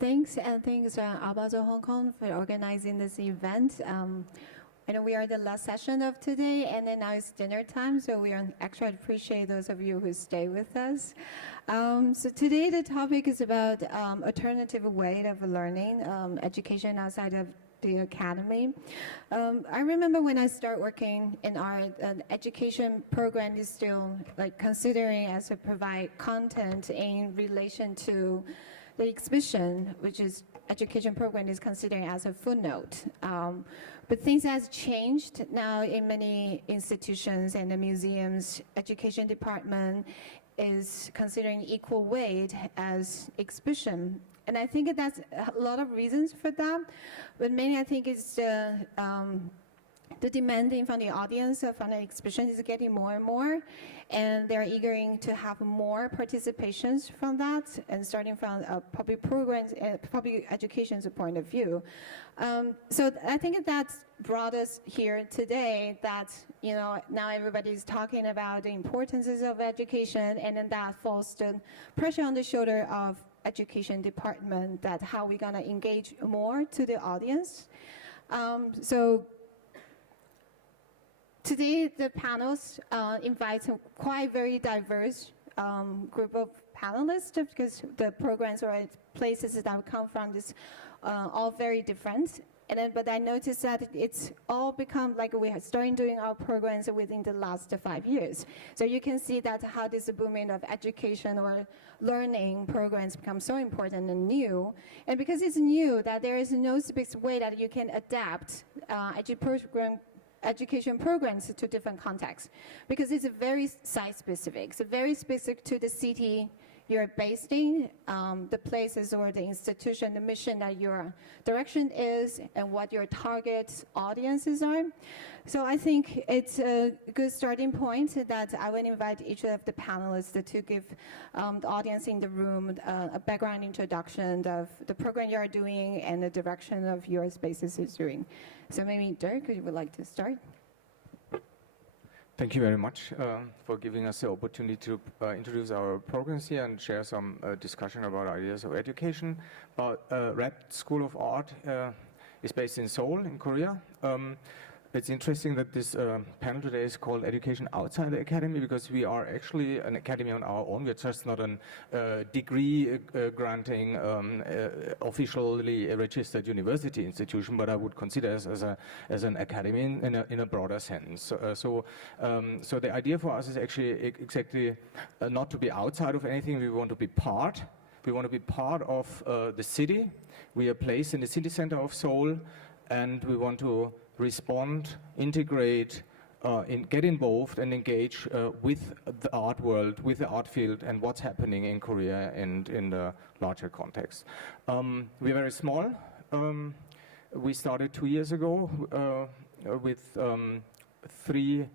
Thanks, and thanks Basel Hong Kong for organizing this event. I know we are the last session of today, and then now it's dinner time, so we actually appreciate those of you who stay with us. So today the topic is about alternative way of learning, education outside of the academy. I remember when I started working in art, an education program is still like considering as to provide content in relation to the exhibition, which is education program is considering as a footnote. But things has changed now in many institutions and the museums. Education department is considering equal weight as exhibition. And I think that's a lot of reasons for that. But mainly I think it's the demanding from the audience from the exhibition is getting more and more, and they're eager to have more participations from that, and starting from public programs, public education's point of view. So I think that's brought us here today. That now everybody's talking about the importances of education, and then that falls the pressure on the shoulder of education department that how we're gonna engage more to the audience. So. Today, the panels invite a quite very diverse group of panelists because the programs or places that come from is all very different. And then, but I noticed that it's all become like we are starting doing our programs within the last 5 years. So you can see that how this booming of education or learning programs become so important and new. And because it's new, that there is no specific way that you can adapt education programs to different contexts, because it's very site-specific. It's very specific to the city you're based in, the places or the institution, the mission that your direction is, and what your target audiences are. So I think it's a good starting point that I would invite each of the panelists to give the audience in the room a background introduction of the program you're doing and the direction of your spaces is doing. So maybe Dirk, you would like to start? Thank you very much for giving us the opportunity to introduce our programs here and share some discussion about ideas of education. But Red School of Art is based in Seoul, in Korea. It's interesting that this panel today is called Education Outside the Academy, because we are actually an academy on our own. We're just not a degree granting officially registered university institution, but I would consider us as an academy in a broader sense. So the idea for us is actually exactly not to be outside of anything. We want to be part. We want to be part of the city. We are placed in the city center of Seoul, and we want to respond, integrate, get involved and engage with the art world, with the art field and what's happening in Korea and in the larger context. We're very small. We started 2 years ago with 3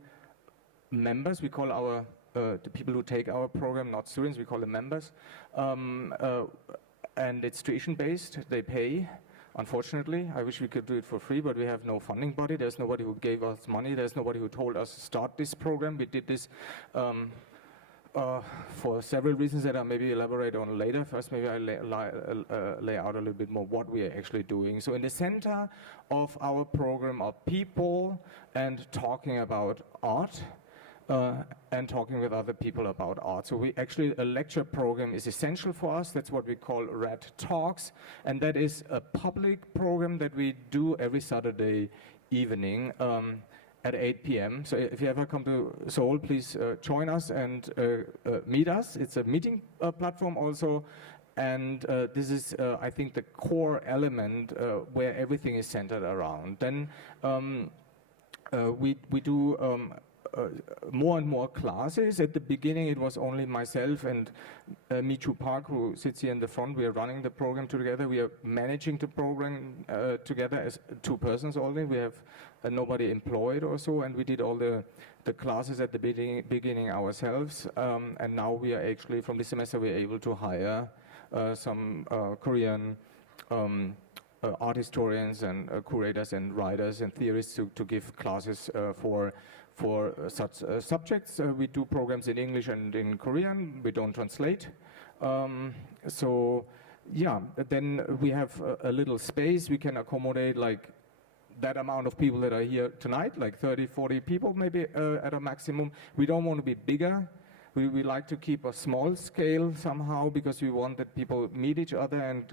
members. We call our, the people who take our program, not students, we call them members. And it's tuition-based, they pay. Unfortunately, I wish we could do it for free, but we have no funding body. There's nobody who gave us money. There's nobody who told us to start this program. We did this for several reasons that I maybe elaborate on later. First, maybe I lay out a little bit more what we are actually doing. So in the center of our program are people and talking about art. And talking with other people about art. So we actually, a lecture program is essential for us. That's what we call Red Talks. And that is a public program that we do every Saturday evening at 8 p.m. So if you ever come to Seoul, please join us and meet us. It's a meeting platform also. And this is, I think, the core element where everything is centered around. Then we do more and more classes. At the beginning, it was only myself and Michu Park, who sits here in the front. We are running the program together. We are managing the program together as 2 persons only. We have nobody employed or so, and we did all the classes at the beginning ourselves. And now we are actually, from this semester, we are able to hire some Korean art historians and curators and writers and theorists to give classes for such subjects. We do programs in English and in Korean. We don't translate. So yeah, then we have a little space. We can accommodate like that amount of people that are here tonight, like 30, 40 people maybe at a maximum. We don't want to be bigger. We like to keep a small scale somehow because we want that people meet each other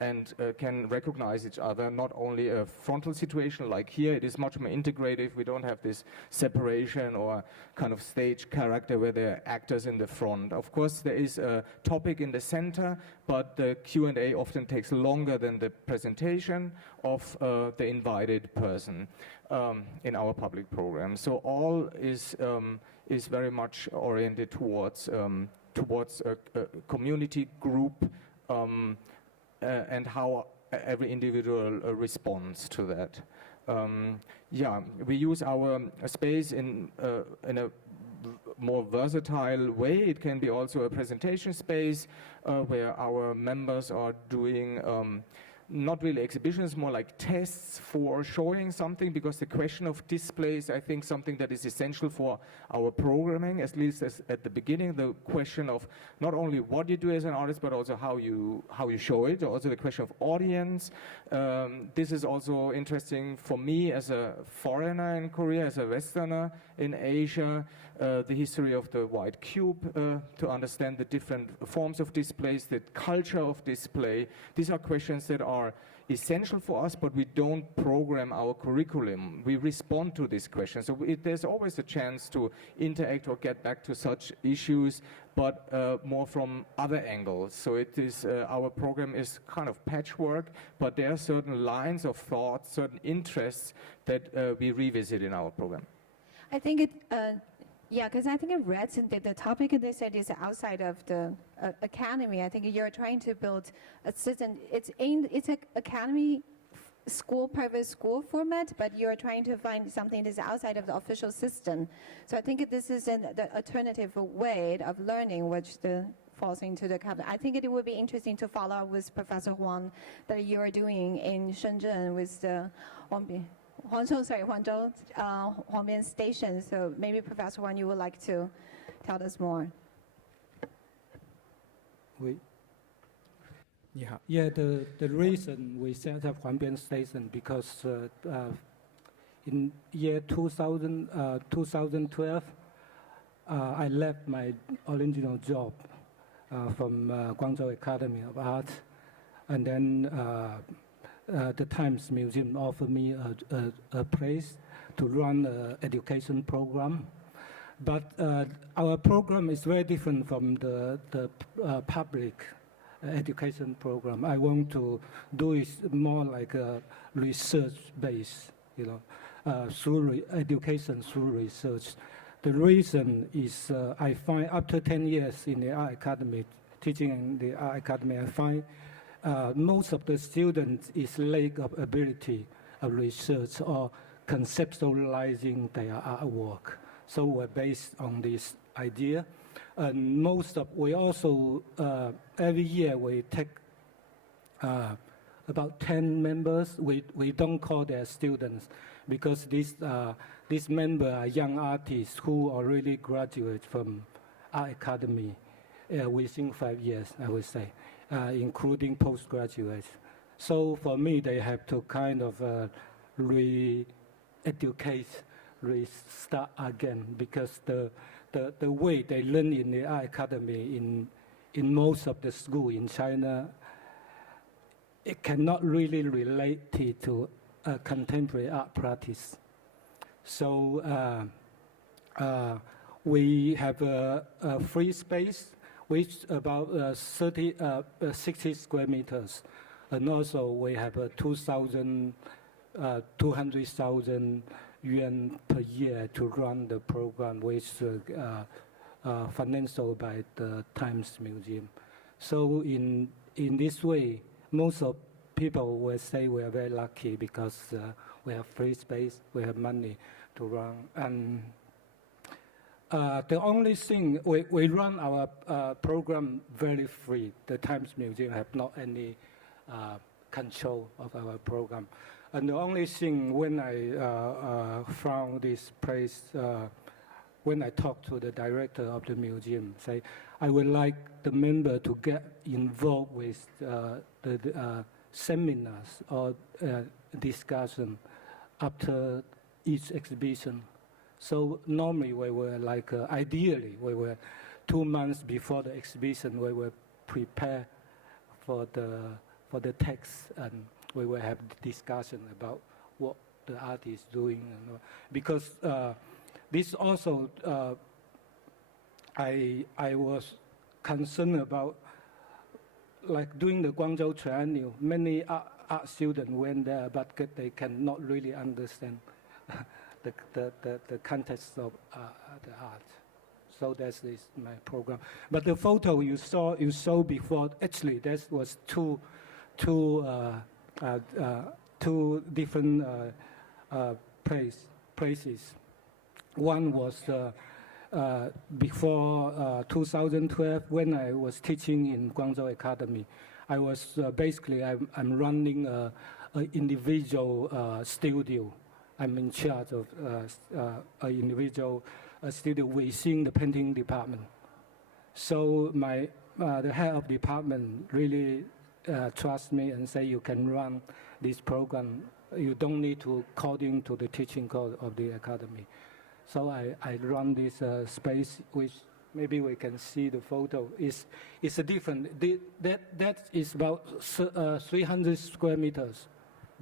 and can recognize each other, not only a frontal situation like here. It is much more integrative. We don't have this separation or kind of stage character where there are actors in the front. Of course, there is a topic in the center, but the Q&A often takes longer than the presentation of the invited person in our public program. So all is very much oriented towards a community group and how every individual responds to that. Yeah, we use our space in a more versatile way. It can be also a presentation space where our members are doing not really exhibitions, more like tests for showing something, because the question of display is, I think, something that is essential for our programming, at least at the beginning. The question of not only what you do as an artist, but also how you show it. Also the question of audience. This is also interesting for me as a foreigner in Korea, as a Westerner in Asia. The history of the white cube, to understand the different forms of displays, the culture of display. These are questions that are essential for us, but we don't program our curriculum. We respond to these questions. So there's always a chance to interact or get back to such issues, but more from other angles. So it is our program is kind of patchwork, but there are certain lines of thought, certain interests that we revisit in our program. I think it. Yeah, because I think I read the topic they said is outside of the academy. I think you're trying to build a system. It's an academy school, private school format, but you're trying to find something that's outside of the official system. So I think this is the alternative way of learning, which falls into the cabinet. I think it would be interesting to follow up with Professor Huang that you are doing in Shenzhen with the Guangzhou Huangbian station. So maybe Professor Huang, you would like to tell us more. Yeah, the reason we set up Huangbian station because in year 2012, I left my original job from Guangzhou Academy of Art, and then the Times Museum offered me a place to run an education program. But our program is very different from the public education program. I want to do it more like a research base, through education, through research. The reason is I find after 10 years in the Art Academy, teaching in the Art Academy, I find most of the students is lack of ability of research or conceptualizing their artwork. So we're based on this idea. And we also, every year we take about 10 members. We don't call their students because these members are young artists who already graduate from Art Academy within 5 years, I would say. Including postgraduates. So for me, they have to kind of re-educate, restart again, because the way they learn in the Art Academy in most of the school in China, it cannot really relate to contemporary art practice. So we have a free space which about 60 square meters. And also we have 200,000 yuan per year to run the program, which is financed by the Times Museum. So in this way, most of people will say we are very lucky because we have free space, we have money to run. And the only thing, we run our program very free. The Times Museum have not any control of our program. And the only thing, when I found this place when I talked to the director of the museum, say, I would like the member to get involved with the seminars or discussion after each exhibition. So normally we were like, ideally, we were 2 months before the exhibition, we will prepare for the text, and we will have discussion about what the art is doing. Because this also, I was concerned about, like during the Guangzhou Triennial, many art students went there, but they cannot really understand the context of the art. So that's my program. But the photo you saw before, actually, that was two different places. One was before 2012, when I was teaching in Guangzhou Academy. I was basically, I'm running an individual studio. I'm in charge of an individual studio within the painting department. So the head of department really trusts me and say, you can run this program. You don't need to according to the teaching code of the academy. So I run this space, which maybe we can see the photo. It's a different, that is about 300 square meters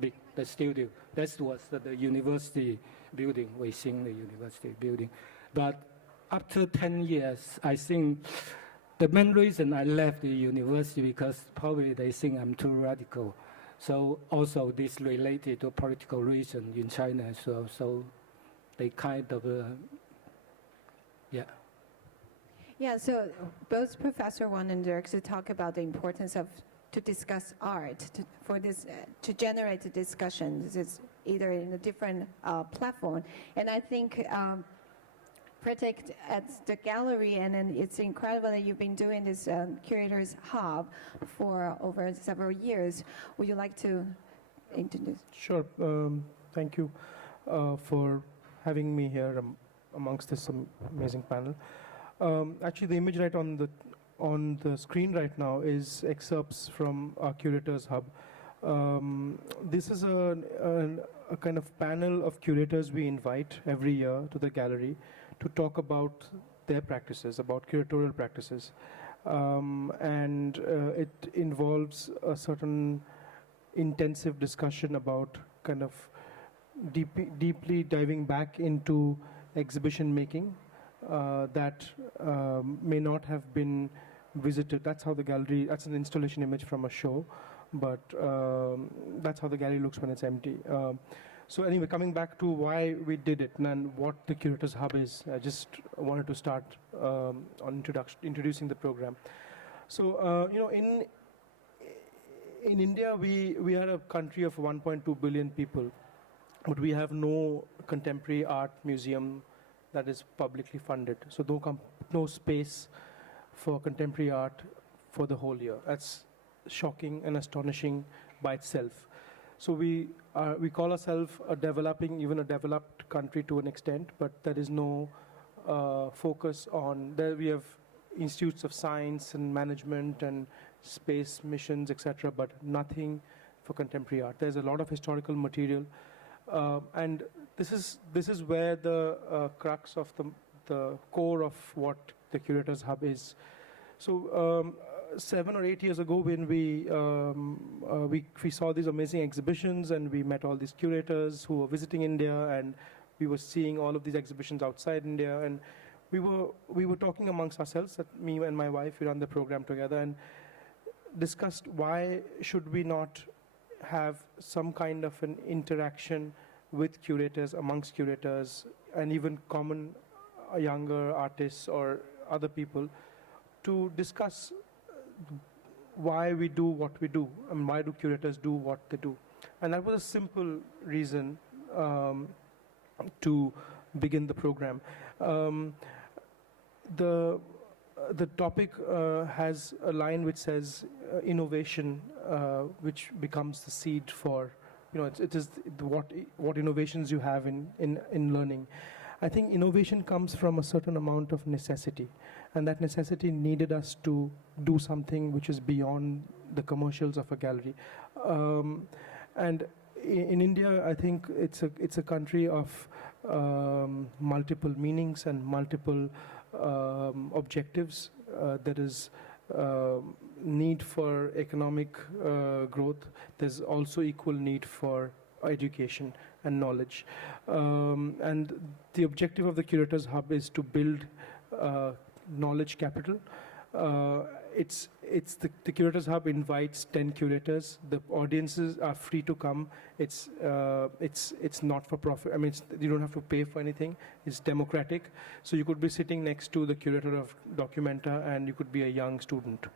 big, the studio. That was the university building, within the university building. But after 10 years, I think the main reason I left the university because probably they think I'm too radical. So also this related to political reason in China as well. So they kind of, yeah. Yeah, so both Professor Huang and Dirk to talk about the importance of to discuss art to generate a discussion. This is either in a different platform, and I think Prateek at the gallery, and then it's incredible that you've been doing this Curator's Hub for over several years. Would you like to introduce? Sure. Thank you for having me here amongst this amazing panel. Actually, the image right on the screen right now is excerpts from our Curator's Hub. This is a kind of panel of curators we invite every year to the gallery to talk about their practices, about curatorial practices. And it involves a certain intensive discussion about kind of deeply diving back into exhibition making that may not have been visited. That's how the gallery, that's an installation image from a show, but that's how the gallery looks when it's empty. So anyway, coming back to why we did it and what the Curator's Hub is, I just wanted to start on introducing the program. So, in India, we are a country of 1.2 billion people, but we have no contemporary art museum that is publicly funded. So no space for contemporary art for the whole year. That's shocking and astonishing by itself. So we call ourselves even a developed country to an extent, but there is no focus on, there we have institutes of science and management and space missions, etc., but nothing for contemporary art. There's a lot of historical material, and this is where the crux of the core of what the Curator's Hub is. So 7 or 8 years ago, when we saw these amazing exhibitions, and we met all these curators who were visiting India, and we were seeing all of these exhibitions outside India, and we were talking amongst ourselves, that me and my wife, we run the program together, and discussed why should we not have some kind of an interaction with curators, amongst curators, and even common younger artists or other people, to discuss why we do what we do, and why do curators do what they do. And that was a simple reason to begin the program. The topic has a line which says innovation, which becomes the seed for, it is what innovations you have in learning. I think innovation comes from a certain amount of necessity, and that necessity needed us to do something which is beyond the commercials of a gallery. And in India, I think it's a country of multiple meanings and multiple objectives. There is need for economic growth. There's also equal need for education and knowledge. And the objective of the Curators Hub is to build knowledge capital. The Curators Hub invites 10 curators. The audiences are free to come. It's not for profit. I mean, you don't have to pay for anything. It's democratic. So you could be sitting next to the curator of Documenta, and you could be a young student.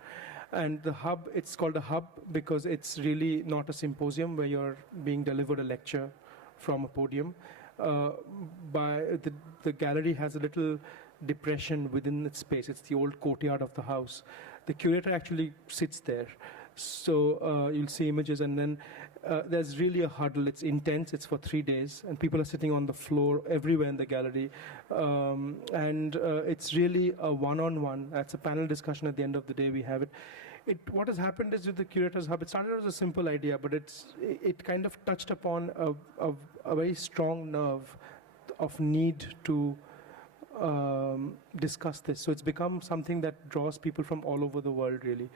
And the hub, it's called a hub because it's really not a symposium where you're being delivered a lecture from a podium. The gallery has a little depression within its space. It's the old courtyard of the house. The curator actually sits there. So you'll see images, and then there's really a huddle. It's intense. It's for 3 days, and people are sitting on the floor everywhere in the gallery. And it's really a one-on-one. That's a panel discussion at the end of the day. We have it. What has happened is with the Curators Hub, it started as a simple idea, but it kind of touched upon a very strong nerve of need to discuss this. So it's become something that draws people from all over the world, really.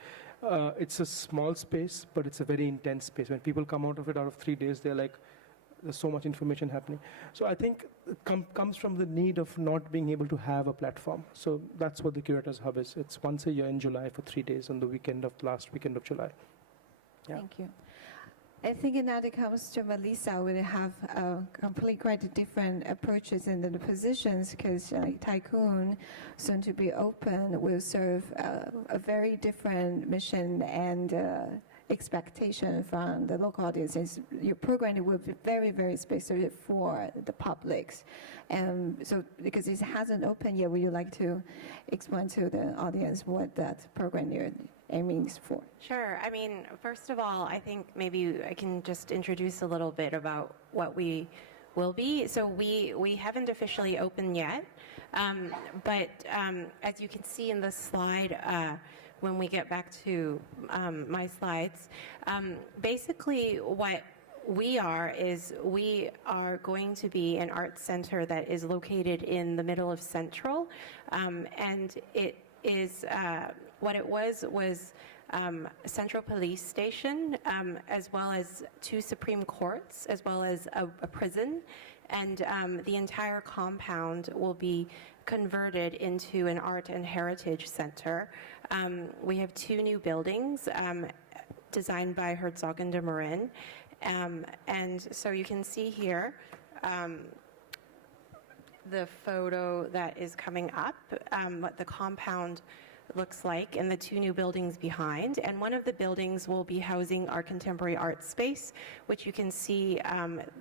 It's a small space, but it's a very intense space. When people come out of it out of 3 days, they're like, there's so much information happening. So I think it comes from the need of not being able to have a platform. So that's what the Curators Hub is. It's once a year in July for 3 days on the last weekend of July. Yeah. Thank you. I think now it comes to Melissa, we have completely quite different approaches in the positions, because Tycoon, soon to be open, will serve a very different mission and expectation from the local audiences. Your program will be very, very specific for the publics. So because it hasn't opened yet, would you like to explain to the audience what that program you're aiming for? Sure. I mean, first of all, I think maybe I can just introduce a little bit about what we will be. So we haven't officially opened yet, but as you can see in the slide, when we get back to my slides, basically what we are going to be an art center that is located in the middle of Central, and it is what it was Central Police Station, as well as 2 Supreme Courts, as well as a prison, and the entire compound will be converted into an art and heritage center. We have 2 new buildings designed by Herzog and de Marin, and so you can see here the photo that is coming up, what the compound looks like, and the 2 new buildings behind. And one of the buildings will be housing our contemporary art space, which you can see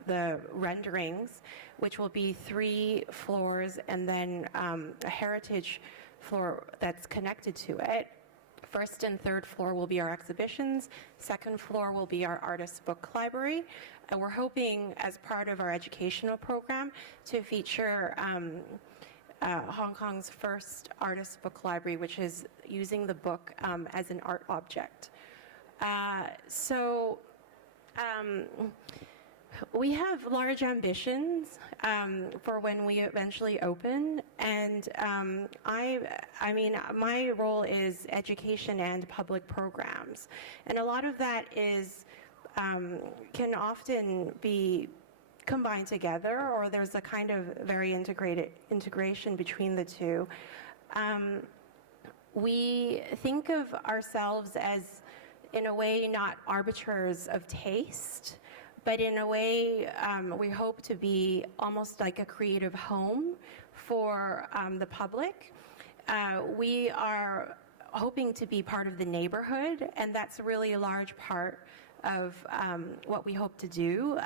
the renderings, which will be 3 floors and then a heritage floor that's connected to it. First and third floor will be our exhibitions. Second floor will be our artist book library. And we're hoping, as part of our educational program, to feature Hong Kong's first artist book library, which is using the book as an art object. We have large ambitions for when we eventually open, and I mean, my role is education and public programs, and a lot of that is can often be combined together, or there's a kind of very integration between the two. We think of ourselves as, in a way, not arbiters of taste, but in a way, we hope to be almost like a creative home for the public. We are hoping to be part of the neighborhood, and that's really a large part of what we hope to do.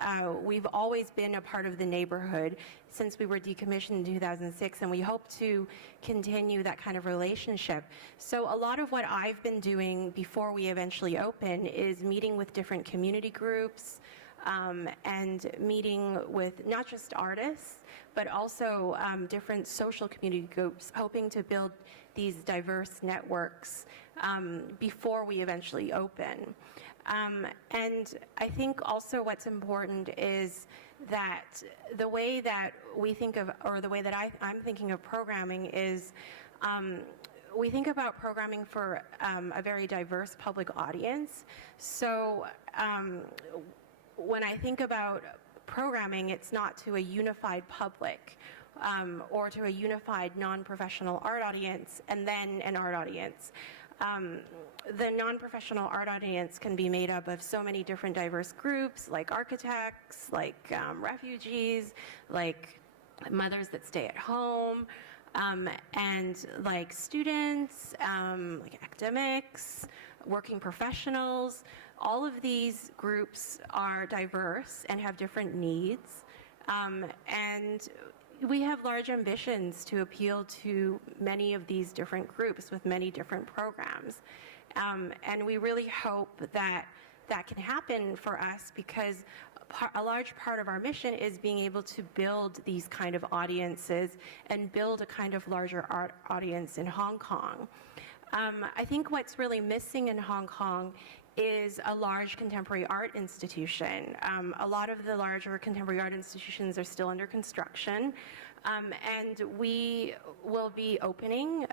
We've always been a part of the neighborhood since we were decommissioned in 2006, and we hope to continue that kind of relationship. So a lot of what I've been doing before we eventually open is meeting with different community groups, and meeting with not just artists, but also different social community groups, hoping to build these diverse networks before we eventually open. And I think also what's important is that the way that we think of, or the way that I'm thinking of programming is, we think about programming for a very diverse public audience. So when I think about programming, it's not to a unified public or to a unified non-professional art audience and then an art audience. The non-professional art audience can be made up of so many different diverse groups, like architects, like refugees, like mothers that stay at home, and like students, like academics, working professionals. All of these groups are diverse and have different needs, and we have large ambitions to appeal to many of these different groups with many different programs. And we really hope that that can happen for us, because a large part of our mission is being able to build these kind of audiences and build a kind of larger art audience in Hong Kong. I think what's really missing in Hong Kong is a large contemporary art institution. A lot of the larger contemporary art institutions are still under construction, and we will be opening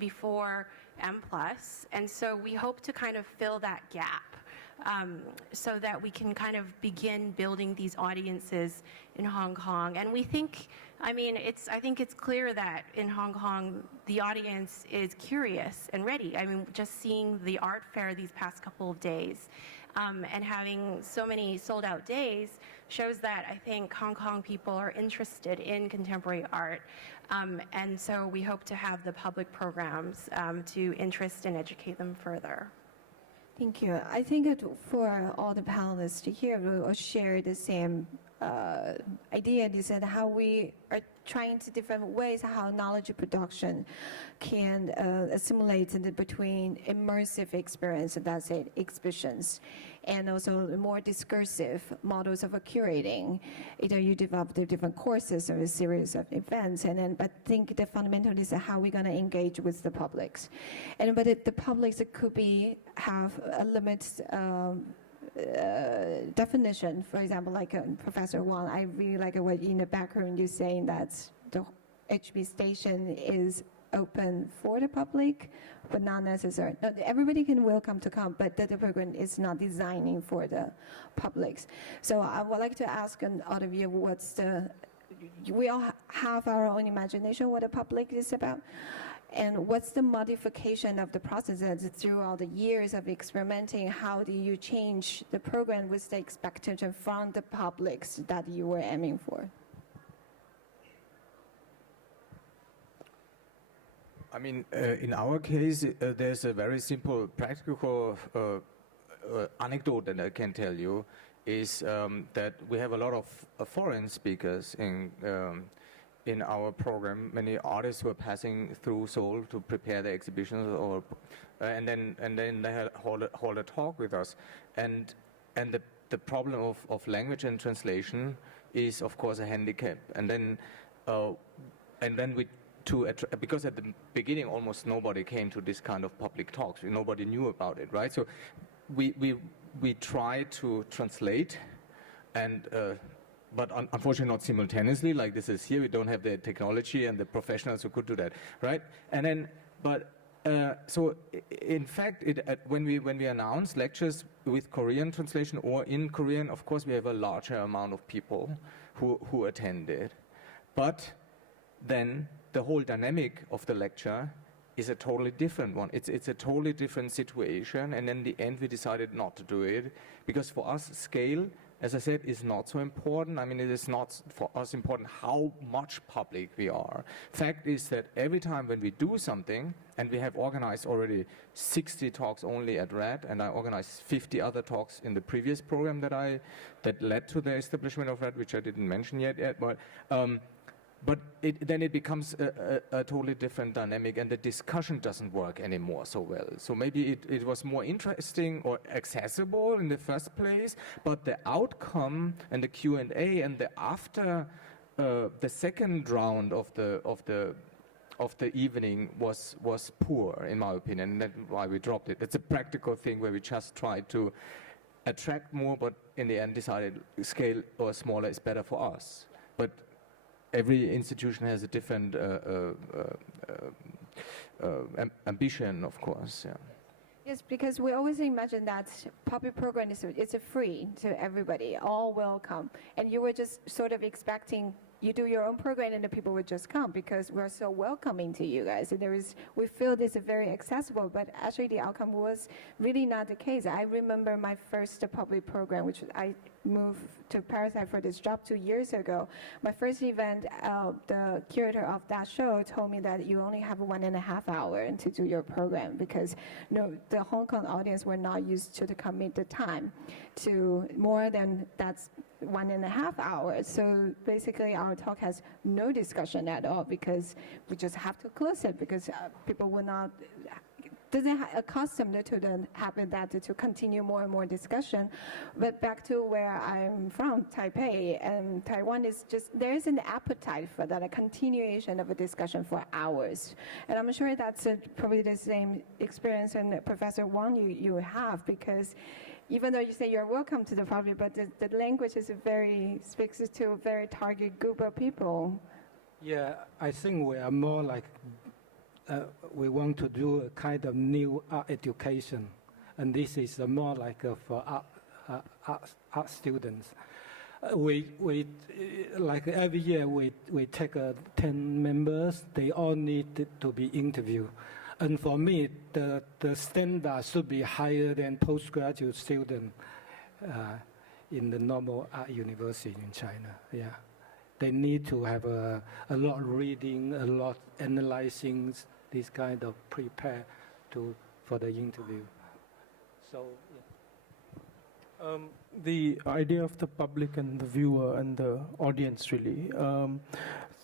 before M+, and so we hope to kind of fill that gap so that we can kind of begin building these audiences in Hong Kong. And we think, I think it's clear that in Hong Kong, the audience is curious and ready. I mean, just seeing the art fair these past couple of days and having so many sold out days shows that I think Hong Kong people are interested in contemporary art. And so we hope to have the public programs to interest and educate them further. Thank you. I think that for all the panelists here, we all share the same idea. They said how we are trying to different ways how knowledge production can assimilate between immersive experience, that's it, exhibitions, and also more discursive models of curating. Either you develop the different courses or a series of events, and then, but think the fundamental is how we're going to engage with the publics. And but the publics could be have a limit definition. For example, like Professor Huang, I really like what in the background you're saying that the HB station is open for the public, but not necessary. No, everybody can welcome to come, but the program is not designing for the publics. So I would like to ask all of you, we all have our own imagination what the public is about. And what's the modification of the process throughout the years of experimenting? How do you change the program with the expectation from the publics that you were aiming for? I mean, in our case, there's a very simple practical anecdote that I can tell you, is that we have a lot of foreign speakers in our program. Many artists who are passing through Seoul to prepare their exhibitions, or and then they hold a talk with us, and the problem of language and translation is of course a handicap, and then we because at the beginning almost nobody came to this kind of public talks, nobody knew about it, right? So we try to translate, and but unfortunately not simultaneously, like this is here. We don't have the technology and the professionals who could do that, right? And then, so in fact, when we announce lectures with Korean translation or in Korean, of course we have a larger amount of people who attended, but then the whole dynamic of the lecture is a totally different one. It's a totally different situation, and in the end we decided not to do it, because for us scale, as I said, is not so important. I mean, it is not for us important how much public we are. Fact is that every time when we do something, and we have organized already 60 talks only at RED, and I organized 50 other talks in the previous program that led to the establishment of RED, which I didn't mention yet, but but then it becomes a totally different dynamic, and the discussion doesn't work anymore so well. So maybe it was more interesting or accessible in the first place, but the outcome and the Q&A and the after the second round of the evening was poor, in my opinion, and that's why we dropped it. It's a practical thing where we just tried to attract more, but in the end decided scale or smaller is better for us. But every institution has a different ambition, of course. Yeah. Yes, because we always imagine that public program it's a free to everybody, all welcome, and you were just sort of expecting you do your own program and the people would just come because we're so welcoming to you guys. And we feel this is very accessible, but actually the outcome was really not the case. I remember my first public program, which I moved to Paris for this job 2 years ago. My first event, the curator of that show told me that you only have 1.5 hours to do your program because the Hong Kong audience were not used to commit the time to more than that's 1.5 hours. So basically our talk has no discussion at all because we just have to close it because people will not doesn't accustomed to the habit that to continue more and more discussion. But back to where I'm from, Taipei, and Taiwan is just, there's an appetite for that, a continuation of a discussion for hours. And I'm sure that's probably the same experience and Professor Huang you have, because even though you say you're welcome to the public, but the language is speaks to a very target group of people. Yeah, I think we are more like, we want to do a kind of new art education. And this is more like for art students. We like every year we take 10 members, they all need to be interviewed. And for me, the standard should be higher than postgraduate student in the normal art university in China. Yeah, they need to have a lot of reading, a lot analyzing, this kind of prepare for the interview. So. Yeah. The idea of the public and the viewer and the audience, really.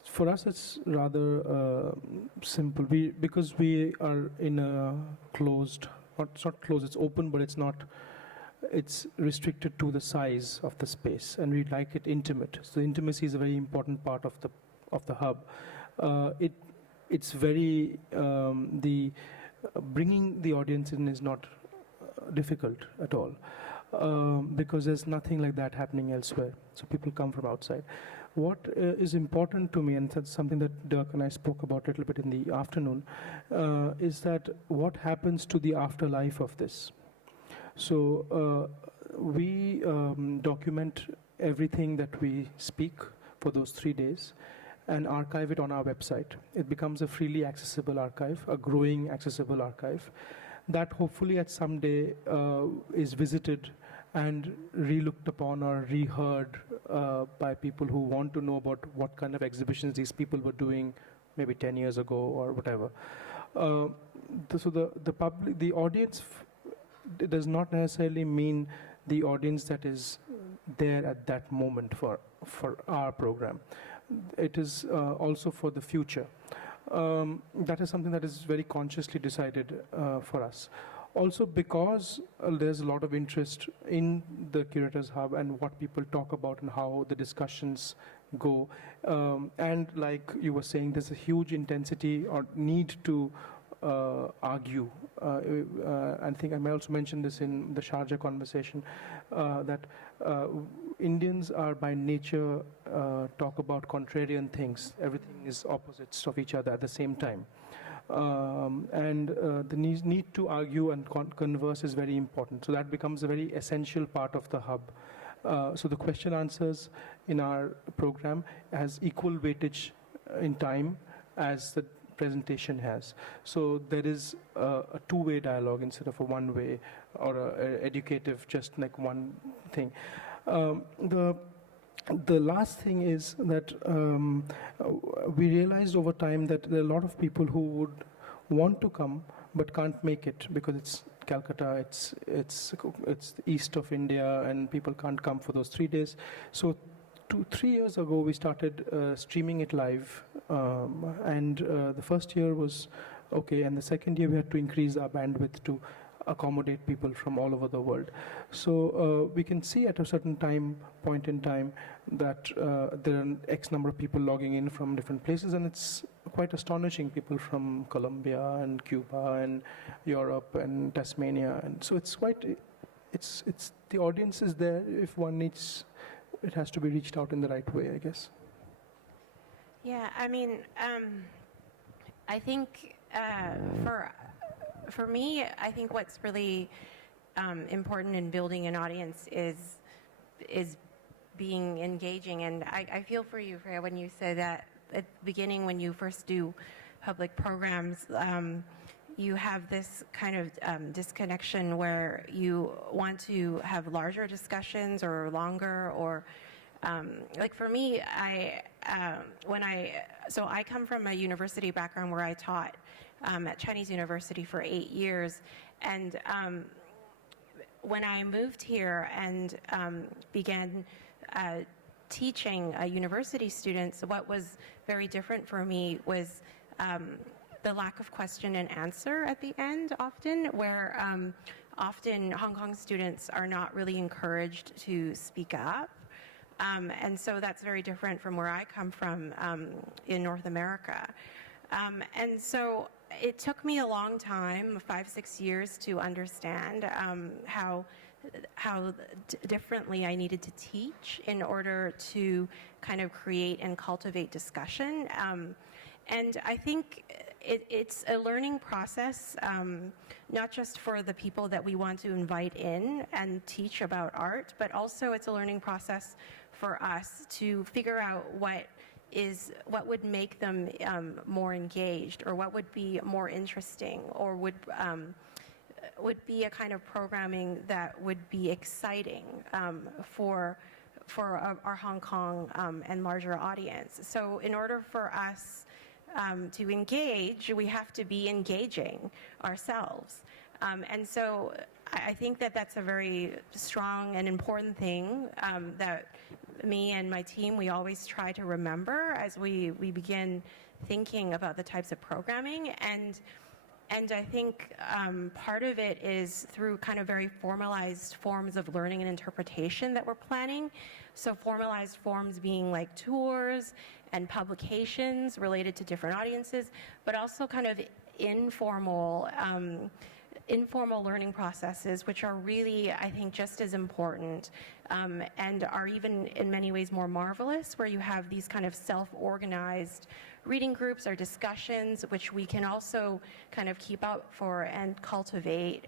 For us, it's rather simple. Because we are in a closed, it's not closed, it's open, but it's restricted to the size of the space, and we like it intimate. So intimacy is a very important part of the hub. It's very bringing the audience in is not difficult at all. Because there's nothing like that happening elsewhere. So people come from outside. What is important to me, and that's something that Dirk and I spoke about a little bit in the afternoon, is that what happens to the afterlife of this. So we document everything that we speak for those 3 days and archive it on our website. It becomes a freely accessible archive, a growing accessible archive, that hopefully at some day is visited and re-looked upon or re-heard by people who want to know about what kind of exhibitions these people were doing maybe 10 years ago or whatever. So the audience does not necessarily mean the audience that is there at that moment for our program. It is also for the future. That is something that is very consciously decided for us. Also because there's a lot of interest in the Curators Hub and what people talk about and how the discussions go. And like you were saying, there's a huge intensity or need to argue. I think I may also mention this in the Sharjah conversation, that Indians are by nature talk about contrarian things. Everything is opposites of each other at the same time. And the need to argue and converse is very important. So that becomes a very essential part of the hub. So the question answers in our program has equal weightage in time as the presentation has. So there is a two-way dialogue instead of a one-way or a educative, just like one thing. The last thing is that we realized over time that there are a lot of people who would want to come but can't make it because it's Calcutta, it's the east of India, and people can't come for those 3 days. So 2-3 years ago, we started streaming it live, and the first year was okay, and the second year we had to increase our bandwidth to accommodate people from all over the world. So we can see at a certain point in time that there are X number of people logging in from different places, and it's quite astonishing. People from Colombia and Cuba and Europe and Tasmania, and so it's quite. It's the audience is there. If one needs, it has to be reached out in the right way, I guess. Yeah, I mean, I think for me, I think what's really important in building an audience is being engaging. And I feel for you, Freya, when you say that at the beginning, when you first do public programs, you have this kind of disconnection where you want to have larger discussions or longer, or like for me, I come from a university background where I taught at Chinese University for 8 years, and when I moved here and began teaching university students, what was very different for me was the lack of question and answer at the end often, where often Hong Kong students are not really encouraged to speak up. And so that's very different from where I come from in North America. And so it took me a long time, 5-6 years, to understand how differently I needed to teach in order to kind of create and cultivate discussion. And I think it's a learning process, not just for the people that we want to invite in and teach about art, but also it's a learning process for us to figure out what would make them more engaged, or what would be more interesting, or would be a kind of programming that would be exciting for our Hong Kong and larger audience. So in order for us to engage, we have to be engaging ourselves. And so I think that that's a very strong and important thing that me and my team, we always try to remember as we begin thinking about the types of programming. And I think part of it is through kind of very formalized forms of learning and interpretation that we're planning. So formalized forms being like tours and publications related to different audiences, but also kind of informal learning processes, which are really, I think, just as important and are even in many ways more marvelous, where you have these kind of self-organized reading groups or discussions, which we can also kind of keep up for and cultivate.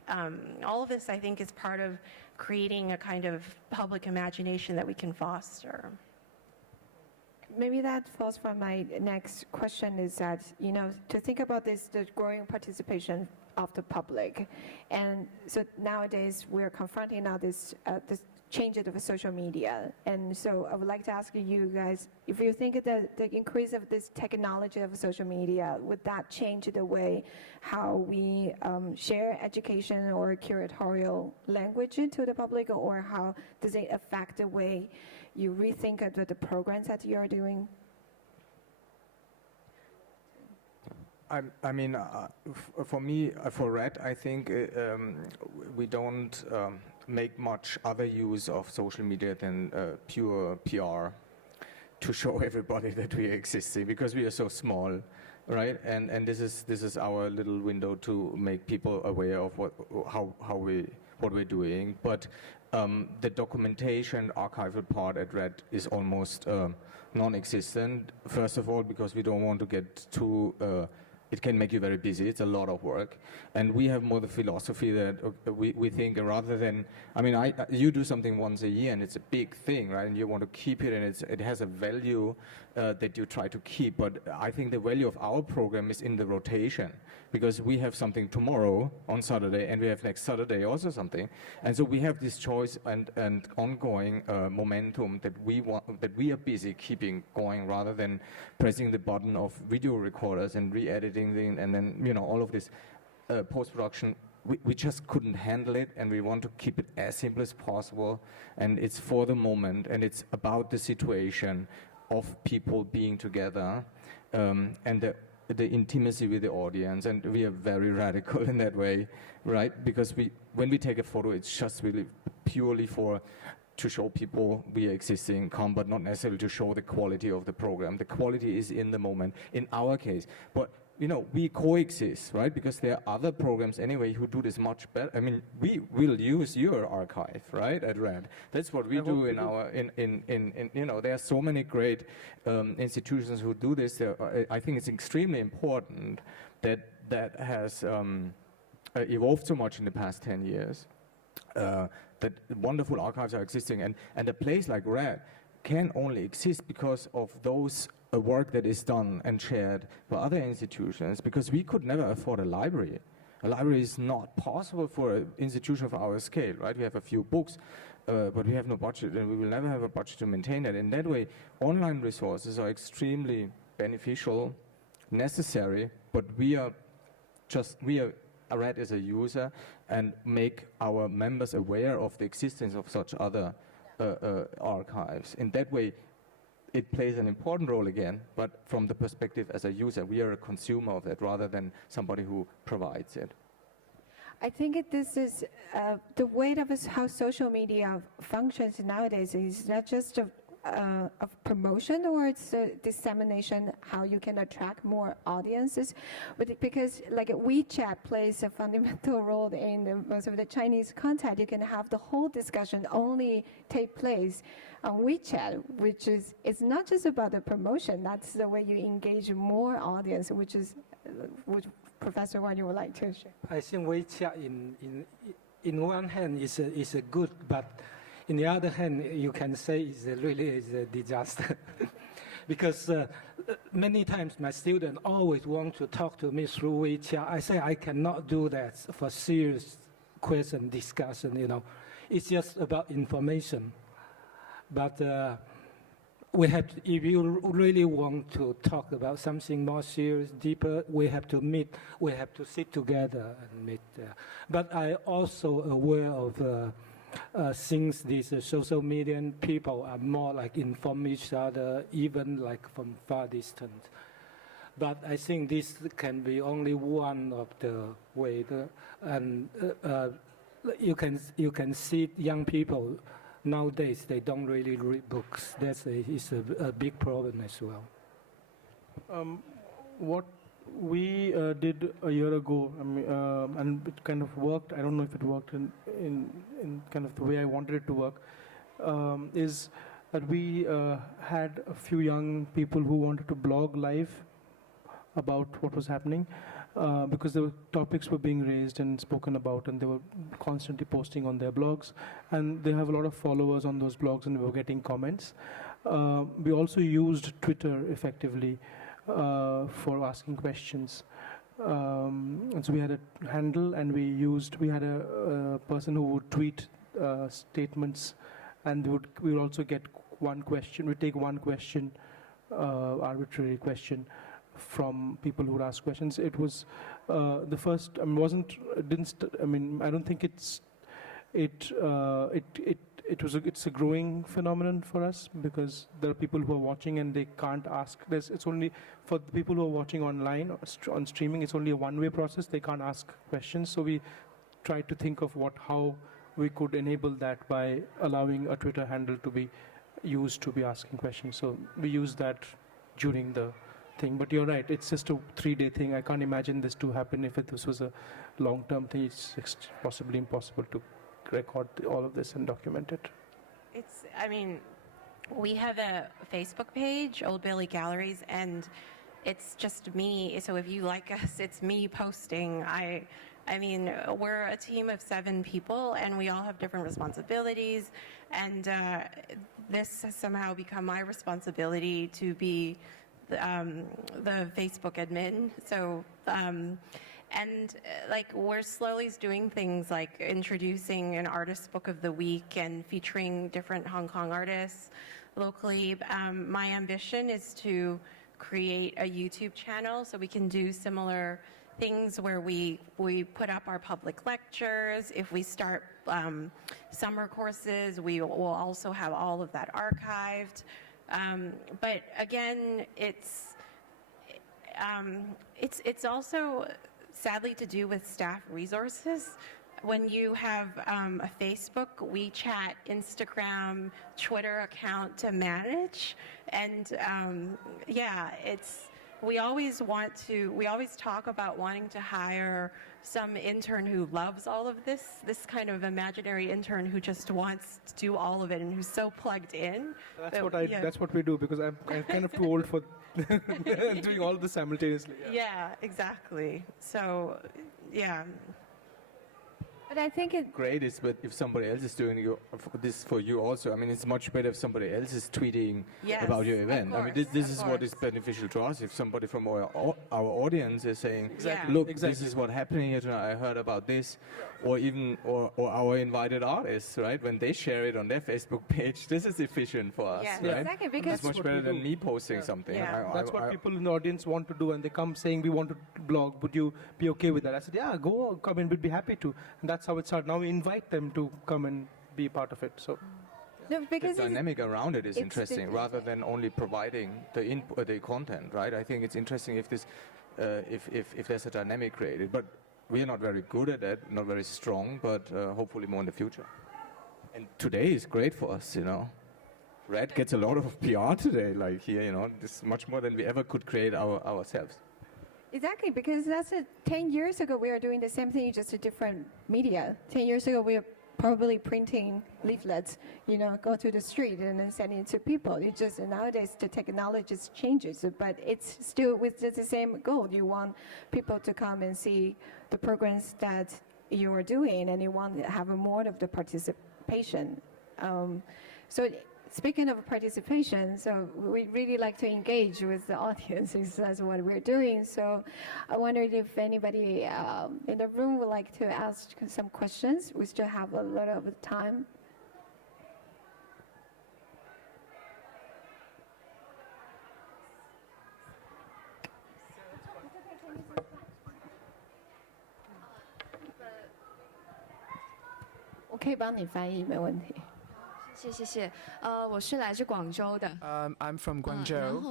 All of this, I think, is part of creating a kind of public imagination that we can foster. Maybe that falls from my next question, is that, to think about the growing participation of the public. And so nowadays we're confronting now this changes of social media. And so I would like to ask you guys, if you think that the increase of this technology of social media, would that change the way how we share education or curatorial language to the public, or how does it affect the way you rethink of the programs that you're doing? I mean, for me, for Red, I think we don't make much other use of social media than pure PR to show everybody that we are existing, because we are so small, right? And this is our little window to make people aware of what we're doing. But the documentation, archival part at Red is almost non-existent. First of all, because we don't want to get too it can make you very busy. It's a lot of work. And we have more the philosophy that we think, rather than, I mean, you do something once a year and it's a big thing, right? And you want to keep it, and it has a value that you try to keep. But I think the value of our program is in the rotation, because we have something tomorrow on Saturday, and we have next Saturday also something. And so we have this choice and ongoing momentum that we are busy keeping going, rather than pressing the button of video recorders and re-editing and then all of this post-production we just couldn't handle it, and we want to keep it as simple as possible. And it's for the moment, and it's about the situation of people being together, and the intimacy with the audience. And we are very radical in that way, right? Because when we take a photo, it's just really purely to show people we are existing, but not necessarily to show the quality of the program. The quality is in the moment, in our case. But we coexist, right? Because there are other programs anyway who do this much better. I mean, we will use your archive, right, at RED. That's what we do in our, there are so many great institutions who do this. I think it's extremely important that has evolved so much in the past 10 years. That wonderful archives are existing, and a place like RED can only exist because of those work that is done and shared by other institutions, because we could never afford a library. A library is not possible for an institution of our scale, right? We have a few books, but we have no budget, and we will never have a budget to maintain that. In that way, online resources are extremely beneficial, necessary, but we are RED as a user and make our members aware of the existence of such other archives. In that way, it plays an important role again, but from the perspective as a user, we are a consumer of that rather than somebody who provides it. I think this is the weight of how social media functions nowadays is not just of promotion, or it's a dissemination, how you can attract more audiences, but because like WeChat plays a fundamental role in most of the Chinese content, you can have the whole discussion only take place on WeChat, which is, it's not just about the promotion, that's the way you engage more audience, which Professor Huang, you would like to share. I think WeChat in one hand is a good, but in the other hand, you can say it's really a disaster. Because many times my students always want to talk to me through WeChat. I say I cannot do that for serious question discussion, It's just about information. But we have to, if you really want to talk about something more serious, deeper, we have to meet, we have to sit together and meet. But I also aware of since these social media people are more like inform each other, even like from far distance. But I think this can be only one of the ways, and you can see young people nowadays they don't really read books. That's a big problem as well. What we did a year ago, and it kind of worked. I don't know if it worked in kind of the way I wanted it to work. Is that we had a few young people who wanted to blog live about what was happening, because the topics were being raised and spoken about, and they were constantly posting on their blogs, and they have a lot of followers on those blogs, and we were getting comments. We also used Twitter effectively for asking questions, and so we had a handle, and we had a person who would tweet statements, and we would also get one question. We take one question, arbitrary question, from people who would ask questions. It was the first. I don't think it's a growing phenomenon for us, because there are people who are watching and they can't ask. It's only for the people who are watching online on streaming. It's only a one-way process. They can't ask questions. So we tried to think of how we could enable that by allowing a Twitter handle to be used to be asking questions. So we used that during the thing. But you're right, it's just a 3-day thing. I can't imagine this to happen if this was a long-term thing. It's possibly impossible to record all of this and document it. We have a Facebook page, Old Bailey Galleries, and it's just me. So if you like us, it's me posting. We're a team of 7 people, and we all have different responsibilities. And this has somehow become my responsibility to be the Facebook admin. So, we're slowly doing things like introducing an artist book of the week and featuring different Hong Kong artists locally. My ambition is to create a YouTube channel so we can do similar things where we put up our public lectures. If we start summer courses, we will also have all of that archived. But again, it's also sadly to do with staff resources. When you have a Facebook, WeChat, Instagram, Twitter account to manage, and we always talk about wanting to hire some intern who loves all of this kind of imaginary intern who just wants to do all of it and who's so plugged in. That's what we do, because I'm kind of too old for doing all this simultaneously. Yeah, exactly. So, yeah. But I think it. Great is, but if somebody else is doing this for you also, I mean, it's much better if somebody else is tweeting about your event. I mean, this is what is beneficial to us. If somebody from our audience is saying, look, this is what's happening here tonight, I heard about this, or our invited artists, right? When they share it on their Facebook page, this is efficient for us, right? Exactly, because it's much better than me posting something. Yeah. That's what people in the audience want to do, and they come saying, we want to blog, would you be okay with that? I said, yeah, come in, we'd be happy to. And that's how it started. Now we invite them to come and be part of it. So no, because the dynamic around it is interesting, rather than only providing the content, right? I think it's interesting if this, if there's a dynamic created, but we are not very good at that, not very strong, but hopefully more in the future. And today is great for us, you know. Red gets a lot of PR today, like here, you know. This is much more than we ever could create ourselves. Exactly, because 10 years ago we were doing the same thing, just a different media. 10 years ago we were probably printing leaflets, you know, go to the street and then sending it to people. It's just nowadays the technology changes, but it's still with the same goal. You want people to come and see the programs that you are doing, and you want to have more of the participation. Speaking of participation, so we really like to engage with the audience. That's what we're doing. So I wondered if anybody in the room would like to ask some questions. We still have a lot of time.我可以帮你翻译，没问题。谢谢，我是来自广州的。I'm from 然 Guangzhou, 后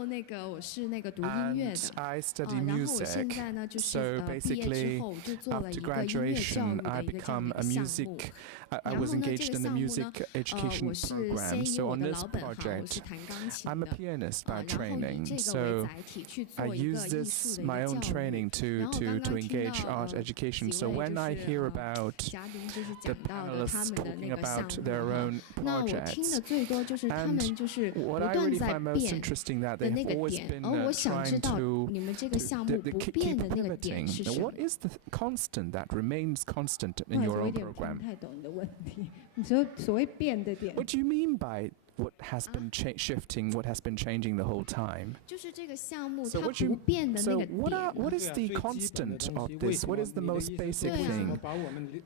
我是读音乐 and 的。 I study 然后我现 music. 在呢，就是 So 毕业之 basically, 后就做了 after 一个音乐教 graduation, 育的 I 一个这样的 become 一 a 个项目。 music. I 然 was 后呢，这 engaged 个 in the 项目 music 呢， education 我是先 program. 以 So 我 on 的 this 老本行，我是 project, 弹钢琴 I'm a 的。 pianist by 然后以 training. 这个为 So 载体去 I 做一个 use 艺 this 术的 my 一个 own 教育。 training to 然后刚 to 刚听 engage 到 art education. 几 So 位 when 就 I 是 hear about 嘉宾就是 the 讲到的他 panelists 们的那 talking 个项 about 目 their 哈 own 那我听的 projects, 最多就是他 and 们就是不 what I 断 really 在 find most 变 interesting that 的 they 那 have 个 always 点， been 而我想知 trying 道 to 你们这个项目 they 不 keep 变的那个点 pivoting. 是什 Now, 么 what？is the constant that remains constant 不 in 好意思， your 我有 own 点听 program? 不太懂你的问题。你说所谓变的点， What do you mean by what has been shifting, what has been changing the whole time? 就是这个项目 So 它 what you 不变的那 so 个 what 点 what is 对 the 啊，最基本的 constant 东 of 西，为 this? 什 What 么 is the 你的 most 意思是 basic 为什么 thing? 把我们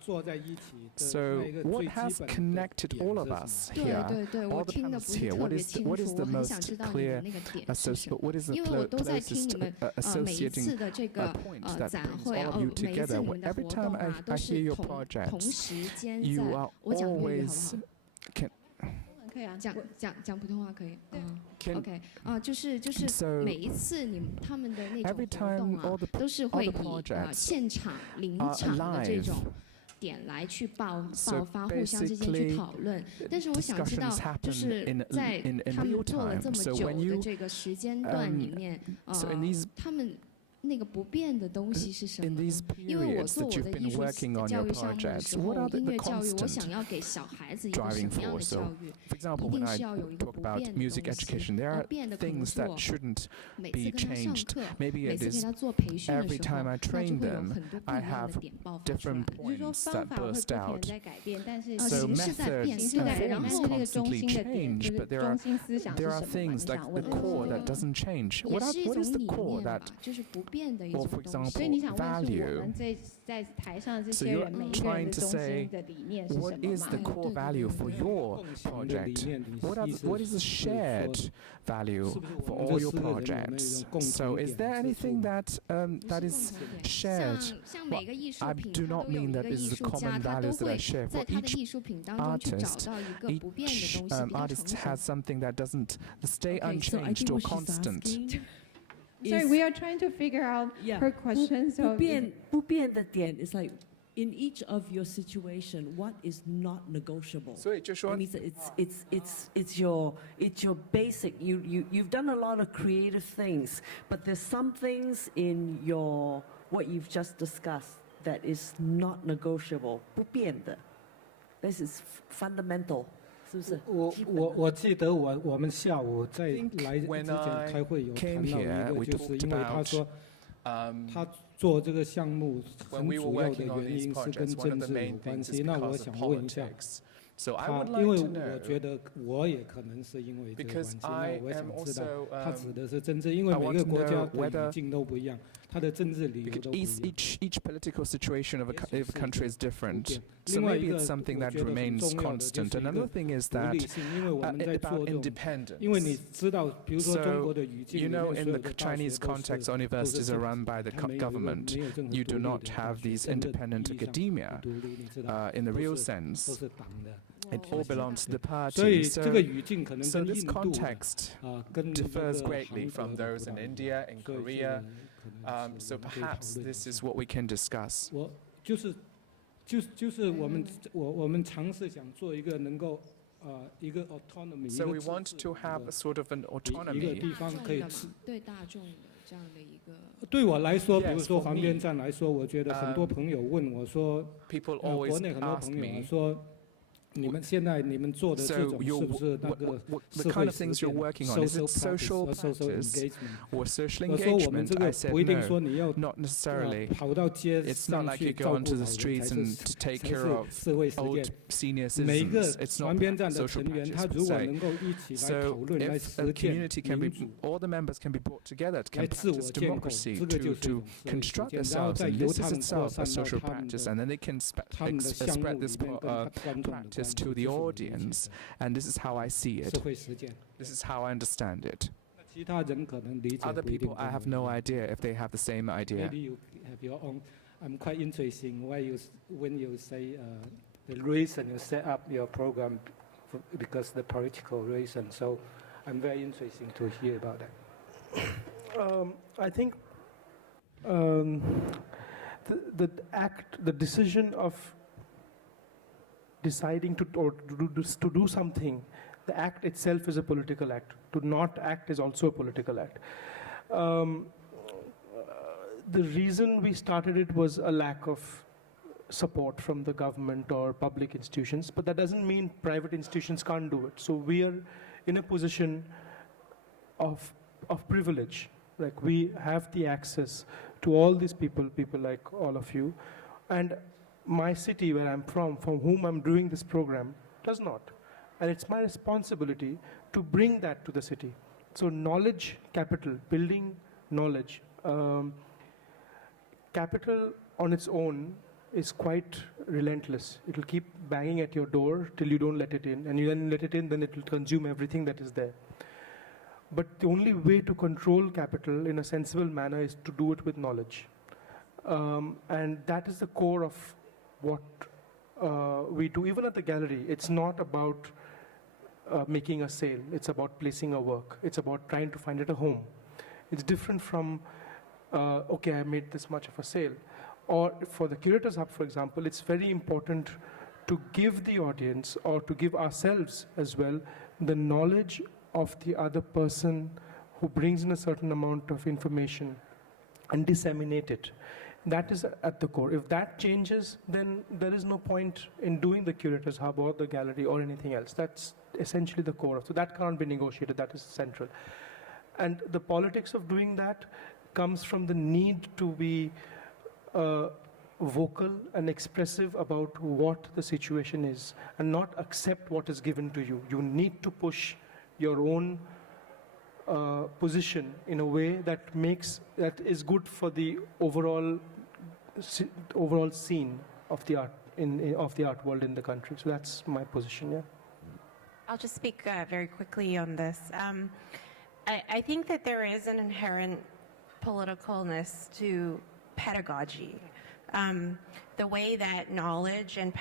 坐在一起的 So 那一个 what 最 has 基本的 connected 点 all 是 of 什 us 么？对 here? 对对，我 All the 听的 panelists 不是 here. 特 What 别 is 清 what is 楚， the 我很想 most 知道你 clear 的那个点是什么。 what is the 因为我都在听你 closest 们每一次 associating 的这个 point that 展 brings 会 all 啊， of you 每一次 together? 你们的 Every 活 time 动 I 啊，都 hear 是 your 同 projects, 时间 you 在 are。我讲粤语好不 always 好？可以啊，讲普通话可以。嗯 can ，OK 就是 So 每一次他们的那种 every 活动 time all 啊， the 都是 all 会 the 以 projects 现场临 are 场的这 alive. 种点来去爆 So 发，互相之间去 basically 讨论。但是我想知道 discussions，happen 就是在 in 他 real 们做了 time. 这么 So 久 when 的 you 这个时间段里面， so in these 他们那个不变的东西是什 in 么 these 呢？因为我 periods 做 that 我 you've 的 been 艺术 working on 教 your 育项目的 projects, 时候 what are，the 音乐教育，我 constant 想要给小孩子一个什 driving 么样的 force? 教 So 育？ for example, 一 when 定 I 是要有一个 talk 不 about 变的 music 东西， education, there 而 are 变的可能 things 是 that 我 shouldn't 每 be 次跟他上 changed. 课， Maybe 每 it 次给 is 他做培训的 every 时候， time I 那就 train 会有 them, 很多不 I 一样 have 的点爆发出来 different。就是说 points 方 that 法会不 burst 停 out. 地在改变，但是 So 形式在变， methods 对 and 然 forms 后那个中 constantly 心的点，就 change, 是 but there 中 are 心思想是 there 什 are 么嘛？你 things like 想 the 问的是 core 这 that 个。 doesn't change. 也 What 是一 is 种 the 理 core 念 that 吧，就是不变的一 or 种 for 东西。所以你想问是我 value. 们在台上这 So 些 you're 人每一个人 trying 的 to 中 say 心的理念是 What 什么 is the 吗？ core value for your 共享的理 project? 念，你意思 What is the 是说 shared value 是不是 for 我们 all 这 your 4个人有没有一 projects? 种共 So 同 is 点 there 之处 anything 吗？ that 不 that 是 is 共同点， shared? 像每个艺术 I 品， do 它 not 都有 mean 一 that 个 this 艺 is the 术家， common 他都 values that 会 I share 在 for 他的 each 艺术品当中去找 artist. 到一个不变的 Each 东西，比较 artist 成 has 熟。 something that doesn't stay Okay, so I unchanged think or what she's constant. asking Sorry, is- we are trying to figure out yeah, her question. So 不变的点 is like in each of your situation, what is not negotiable? 所以就说 That means that it's your basic. You've done a lot of creative things, but there's some things in your what you've just discussed that is not negotiable. 不变的 This is fundamental. 是不是？我记得我们下午在 think 来之 when 前 I 开会有谈 came 到 here, 一 we 个，就是 talked 因为他 about 说 um, 他做这个项目 when 很 we were 主要的 working on 原 these 因是跟 projects, one 政 of the 治有 main 关 things is 系。那我 because 想 of 问一下， politics. So I 他 would 因为 like to 我觉 know, 得我也可能是因为这个关 because 系，那 I 我 am 想知道 also 他指的是政治，因为 I 每 want 个 to 国家 know 的 whether 语境都不一样，它的政治理由 because 都不一样。 each political situation of a 也许 of a country is 是一个 different. 不变。 So 另外一 maybe 个 it's something 我 that 觉得很 remains 重要的就 constant. 是一 Another 个 thing is 独 that 立性，因为我们在 about 做这种， independence. 因为你知道，比如说中国 So 的语境 you 里 know, 面 in 所有 the 的大学 Chinese 都 context, 是 universities are run by the 它没有任 government. 没有任何 You 独 do 立 not 的 have 大学 these 真正 independent 意义上的 academia 独立，你知道， in the 都 real 是 sense. 都是党的。 It all belongs to the 所以 party. 这个 So, 语境可能 so 跟 this 印度 context 跟那个 differs 韩 greatly 国 from 的 those 不 in 大一 India, 样 in 所以这个 Korea. 可能是 So 我们可以讨 perhaps 论一 this 下 is what we can discuss. 我就是我们尝试想做一个能够一个 autonomy， So 一 we 个自 want 治 to have a sort of an 一个 autonomy. 地方可以吃。对大众的这样的一个。对我来说，比 Yes, 如说 for 黄 me, 边站来说，我觉得很多朋友问我说， People 国 always 内很多 ask 朋友 me. 说，你们现在你们做的这 So 种 you're, 是不是那 what, 个 what, 社 the kind 会 of 实 things you're 践 working on, is it social social practice engagement？ or social 我说我们 engagement? 这 I 个 said 不一定 no, 说你要 not necessarily. 跑到街 It's not 上 like 去 you 照 go 顾 onto 老 the 人 streets 才 and 是 to take 才 care 是 of 社会实 old 践。 senior 每一个 citizens. It's 船 not 边站的 social 成员， practice 他 per 如果 se. 能够一起来 So 讨论、来 if a 实践 community can be, 民主、 all the members can be brought together, 来 can 自我 practice 建构， democracy 这个就 to 是一种 to 社会实 construct 践，然后 themselves, 再 and 由 this 他 is 们扩 itself a 散到 social 他们 practice, 的 and then they can 他们的项目 spread 里 this 面跟他观众的关 practice 系， to 这 the 是我理解 audience, and this is how I see 社 it. 会实践。 This is how I understand it. 其他人可能理解 Other 不一定 people, 跟 I 我 have 一 no 样。 idea if they have the same idea. Maybe you have your own. I'm quite interested in why when you say the reason you set up your program because the political reason. So I'm very interested to hear about that. I think the decision of deciding to do something, the act itself is a political act. To not act is also a political act. The reason we started it was a lack of support from the government or public institutions, but that doesn't mean private institutions can't do it. So we are in a position of privilege. Like we have the access to all these people like all of you, and my city where I'm from whom I'm doing this program, does not. And it's my responsibility to bring that to the city. So knowledge capital, building knowledge, capital on its own is quite relentless. It will keep banging at your door till you don't let it in. And you then let it in, then it will consume everything that is there. But the only way to control capital in a sensible manner is to do it with knowledge. And that is the core of what we do. Even at the gallery, it's not about making a sale. It's about placing a work. It's about trying to find it a home. It's different from, okay, I made this much of a sale. Or for the Curators Hub, for example, it's very important to give the audience, or to give ourselves as well, the knowledge of the other person who brings in a certain amount of information and disseminate it. That is at the core. If that changes, then there is no point in doing the Curators Hub or the gallery or anything else. That's essentially the core of it. So that can't be negotiated. That is central. And the politics of doing that comes from the need to be vocal and expressive about what the situation is, and not accept what is given to you. You need to push your own position in a way that is good for the overall scene of the art of the art world in the country. So that's my position. Yeah. I'll just speak very quickly on this. I think that there is an inherent politicalness to pedagogy. The way that knowledge and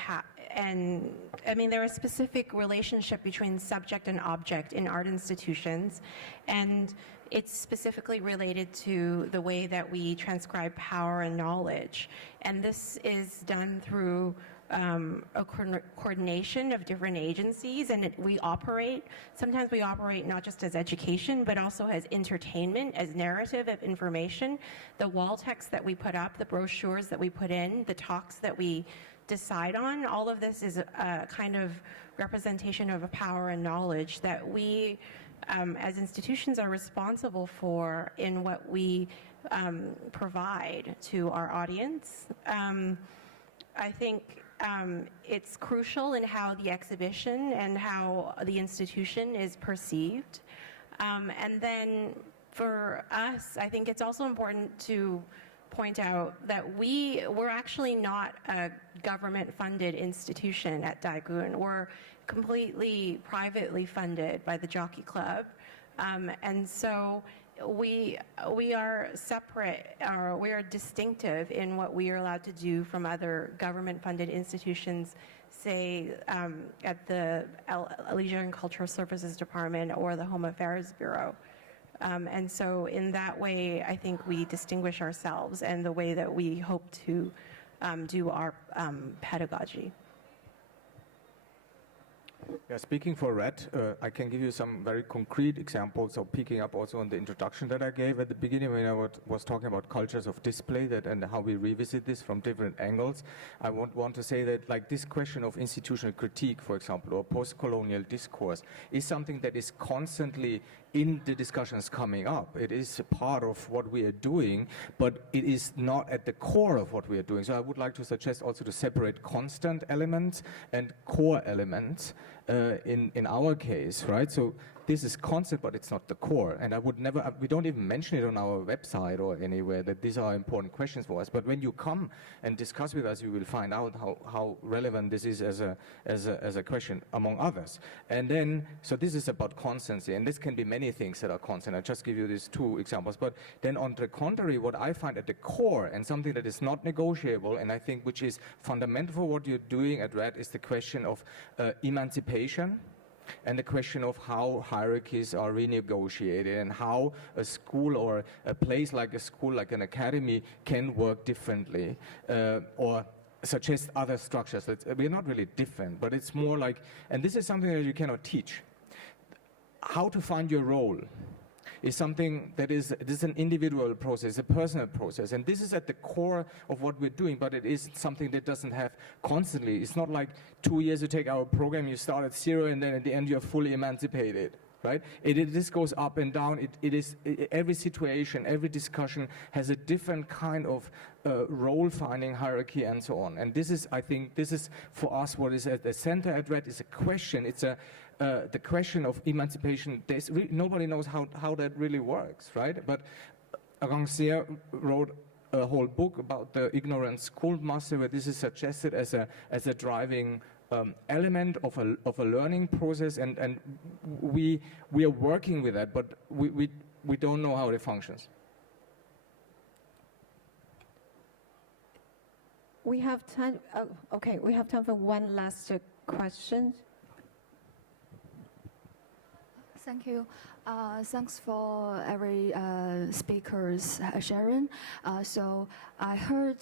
I mean, there is a specific relationship between subject and object in art institutions, and it's specifically related to the way that we transcribe power and knowledge. And this is done through a coordination of different agencies, and sometimes we operate not just as education, but also as entertainment, as narrative of information. The wall text that we put up, the brochures that we put in, the talks that we decide on, all of this is a kind of representation of a power and knowledge that we, as institutions, are responsible for in what we provide to our audience. I think it's crucial in how the exhibition and how the institution is perceived. And then for us, I think it's also important to point out that we're actually not a government-funded institution at Daegun. We're completely privately funded by the Jockey Club. And so we are separate, or we are distinctive in what we are allowed to do from other government-funded institutions, say at the Leisure and Cultural Services Department or the Home Affairs Bureau. And so in that way, I think we distinguish ourselves and the way that we hope to do our pedagogy. Yeah, speaking for RED, I can give you some very concrete examples of picking up also on the introduction that I gave at the beginning when I was talking about cultures of display and how we revisit this from different angles. I want to say that like this question of institutional critique, for example, or post-colonial discourse is something that is constantly in the discussions coming up. It is a part of what we are doing, but it is not at the core of what we are doing. So I would like to suggest also to separate constant elements and core elements in our case, right? So this is constant, but it's not the core. And I would never, we don't even mention it on our website or anywhere that these are important questions for us. But when you come and discuss with us, you will find out how relevant this is as a question, among others. And then, so this is about constancy, and this can be many things that are constant. I'll just give you these two examples. But then on the contrary, what I find at the core, and something that is not negotiable, and I think which is fundamental for what you're doing at RED, is the question of emancipation, and the question of how hierarchies are renegotiated and how a school or a place like a school, like an academy, can work differently or suggest other structures. We're not really different, but it's more like, and this is something that you cannot teach. How to find your role is something that this is an individual process, a personal process, and this is at the core of what we're doing, but it is something that doesn't have constantly. It's not like 2 years you take our program, you start at 0, and then at the end you're fully emancipated, right? This goes up and down. Every situation, every discussion has a different kind of role-finding hierarchy and so on. And this is, I think, this is for us what is at the center at RED is a question. It's the question of emancipation. Nobody knows how that really works, right? But Guangzhou wrote a whole book about the ignorant schoolmaster, where this is suggested as a driving element of a learning process, and we are working with that, but we don't know how it functions. We have time. Okay, we have time for one last question. Thank you. Thanks for every speaker's sharing. So I heard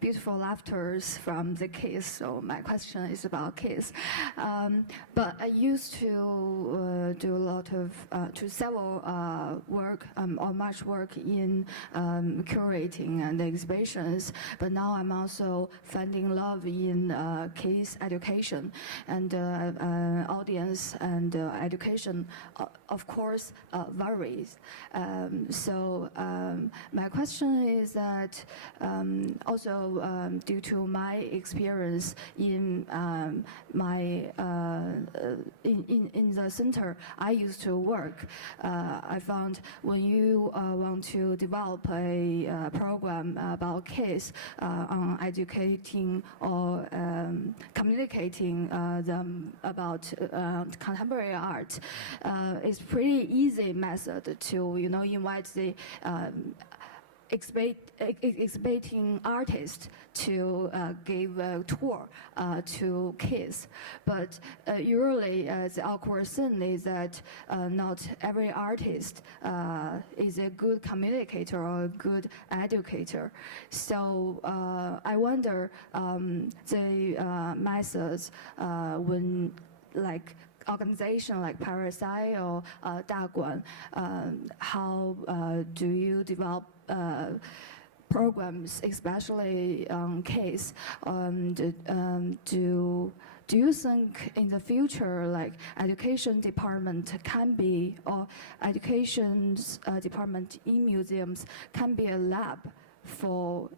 beautiful laughters from the kids, so my question is about kids. But I used to do a lot of, several work or much work in curating and exhibitions, but now I'm also finding love in kids education and audience and education of course, varies. My question is that also due to my experience in in the center I used to work, I found when you want to develop a program about kids on educating or communicating them about contemporary art, it's pretty easy method to invite the exhibiting artists to give a tour to kids. But usually the awkward thing is that not every artist is a good communicator or a good educator. So I wonder the methods when like organization like Parasite or Daguan, how do you develop programs, especially kids? Do you think in the future, like education department can be, or education's department in museums can be a lab for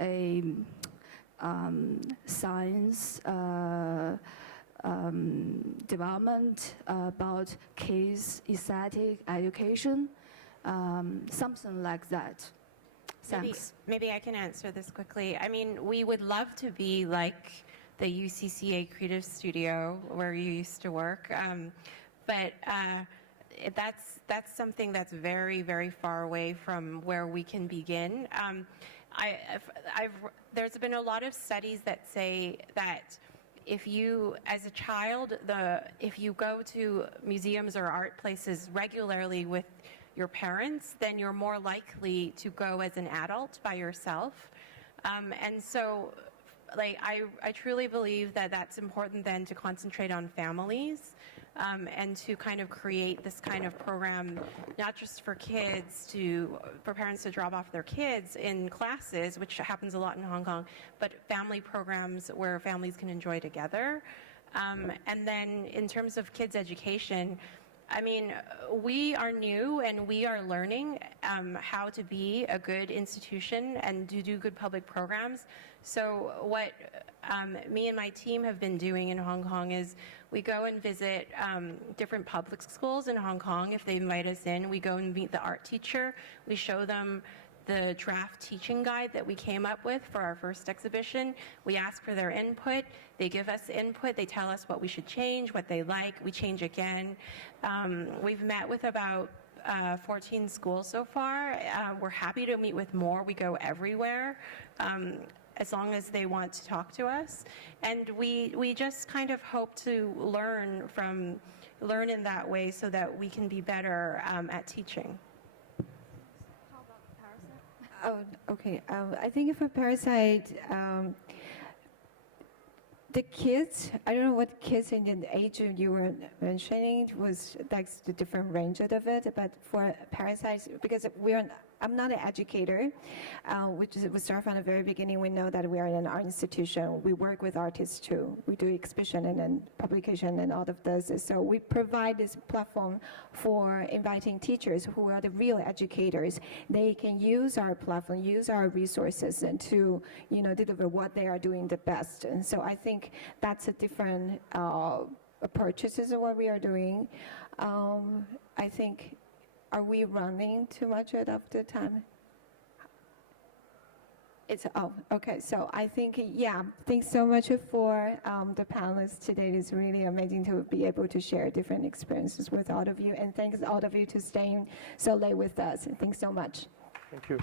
a science development about kids' aesthetic education, something like that? Thanks. Maybe I can answer this quickly. I mean, we would love to be like the UCCA Creative Studio where you used to work, but that's something that's very, very far away from where we can begin. There's been a lot of studies that say that if you, as a child, if you go to museums or art places regularly with your parents, then you're more likely to go as an adult by yourself. And so, like, I truly believe that that's important then to concentrate on families and to kind of create this kind of program, not just for kids, for parents to drop off their kids in classes, which happens a lot in Hong Kong, but family programs where families can enjoy together. And then in terms of kids' education, I mean, we are new and we are learning how to be a good institution and to do good public programs. So what me and my team have been doing in Hong Kong is we go and visit different public schools in Hong Kong. If they invite us in, we go and meet the art teacher. We show them the draft teaching guide that we came up with for our first exhibition. We ask for their input. They give us input. They tell us what we should change, what they like. We change again. We've met with about 14 schools so far. We're happy to meet with more. We go everywhere as long as they want to talk to us. And we just kind of hope to learn in that way so that we can be better at teaching. Oh, okay. I think for Parasite, the kids, I don't know what kids in the age you were mentioning was like the different range of it, but for Parasite, because I'm not an educator, we start from the very beginning. We know that we are in an art institution. We work with artists too. We do exhibition and then publication and all of this. So we provide this platform for inviting teachers who are the real educators. They can use our platform, use our resources, and to deliver what they are doing the best. And so I think that's a different approaches is what we are doing. I think. Are we running too much of the time? Okay. So I think, thanks so much for the panelists today. It's really amazing to be able to share different experiences with all of you. And thanks all of you to staying so late with us. Thanks so much. Thank you.